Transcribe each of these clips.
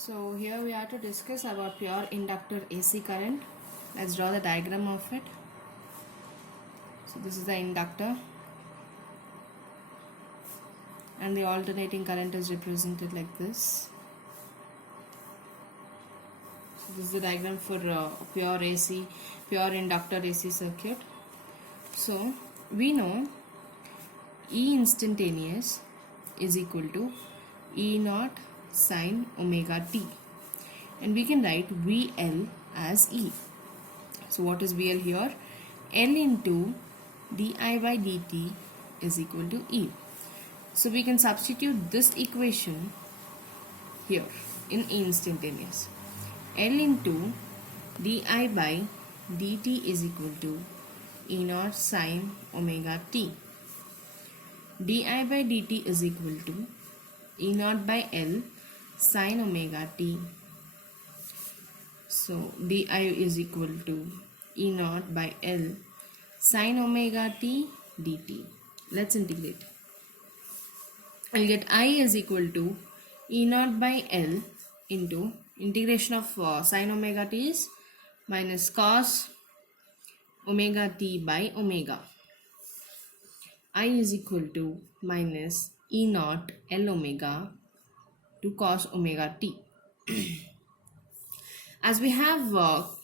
So here we are to discuss about pure inductor AC current. Let's draw the diagram of it. So this is the inductor and the alternating current is represented like this. So this is the diagram for pure inductor AC circuit. So we know E instantaneous is equal to E naught sine omega t, and we can write VL as E. So what is VL here? L into di by dt is equal to E. So we can substitute this equation here in E instantaneous. L into di by dt is equal to E naught sine omega t. Di by dt is equal to E naught by L sine omega t. So di is equal to E naught by L sine omega t dt. Let's integrate. I'll get I is equal to E naught by L into integration of sine omega t is minus cos omega t by omega. I is equal to minus E naught L omega to cos omega t. As we have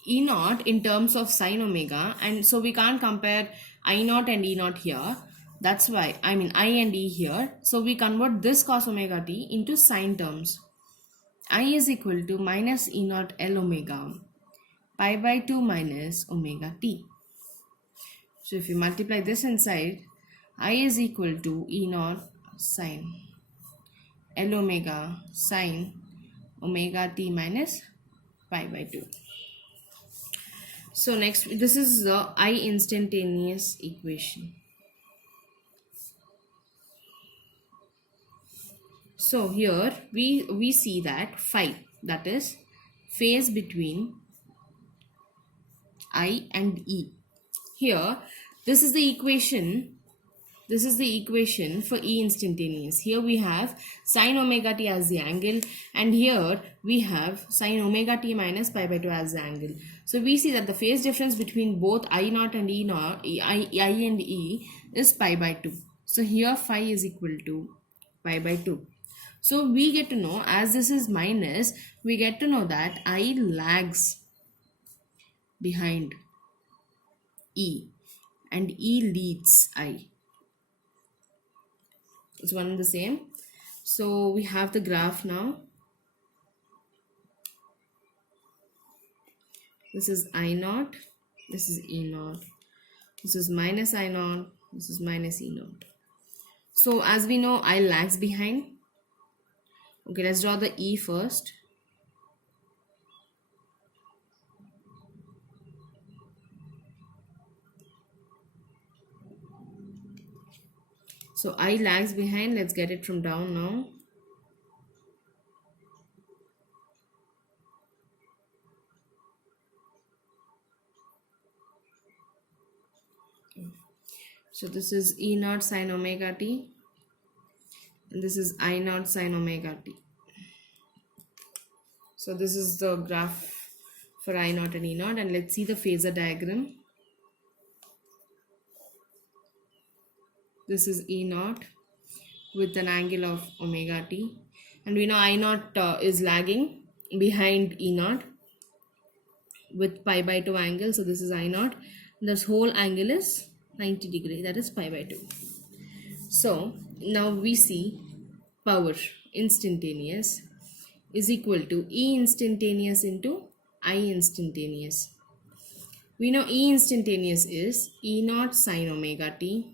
E naught in terms of sine omega, and so we can't compare I naught and E naught here. That's why I and E here. So we convert this cos omega t into sine terms. I is equal to minus E naught L omega pi by 2 minus omega t. So if you multiply this inside, I is equal to E naught sine L omega sine omega t minus pi by 2. So next, this is the I instantaneous equation. So here we see that phi, that is phase between I and E. Here this is the equation. This is the equation for E instantaneous. Here we have sine omega t as the angle, and here we have sine omega t minus pi by 2 as the angle. So we see that the phase difference between both I naught and E naught, I and E is pi by 2. So here phi is equal to pi by 2. So we get to know, as this is minus, we get to know that I lags behind E and E leads I. It's one and the same. So we have the graph now. This is I naught, this is E naught, this is minus I naught, this is minus E naught. So as we know, I lags behind. Okay, let's draw the E first. So I lags behind. Let's get it from down now. So this is E naught sine omega t, and this is I naught sine omega t. So this is the graph for I naught and E naught, and let's see the phasor diagram. This is E naught with an angle of omega t, and we know I naught is lagging behind E naught with pi by 2 angle. So this is I naught. This whole angle is 90 degree, that is pi by 2. So now we see power instantaneous is equal to E instantaneous into I instantaneous. We know E instantaneous is E naught sine omega t,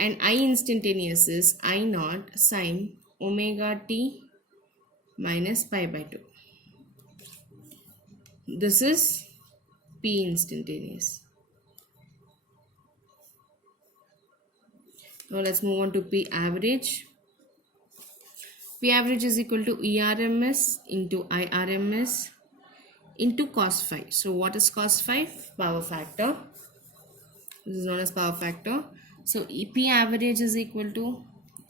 and I instantaneous is I naught sine omega t minus pi by 2. This is P instantaneous. Now let's move on to P average. P average is equal to ERMS into IRMS into cos phi. So what is cos phi? Power factor. This is known as power factor. So P average is equal to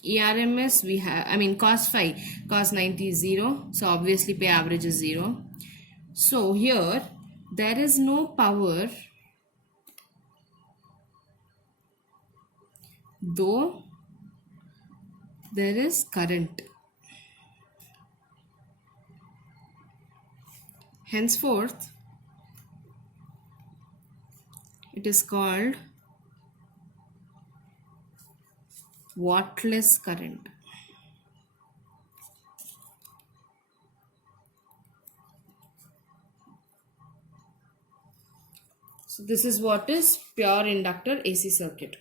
ERMS we have, I mean cos phi, cos 90 is 0, so obviously pi average is 0. So here there is no power, though there is current. Henceforth it is called wattless current. So this is what is pure inductor AC circuit.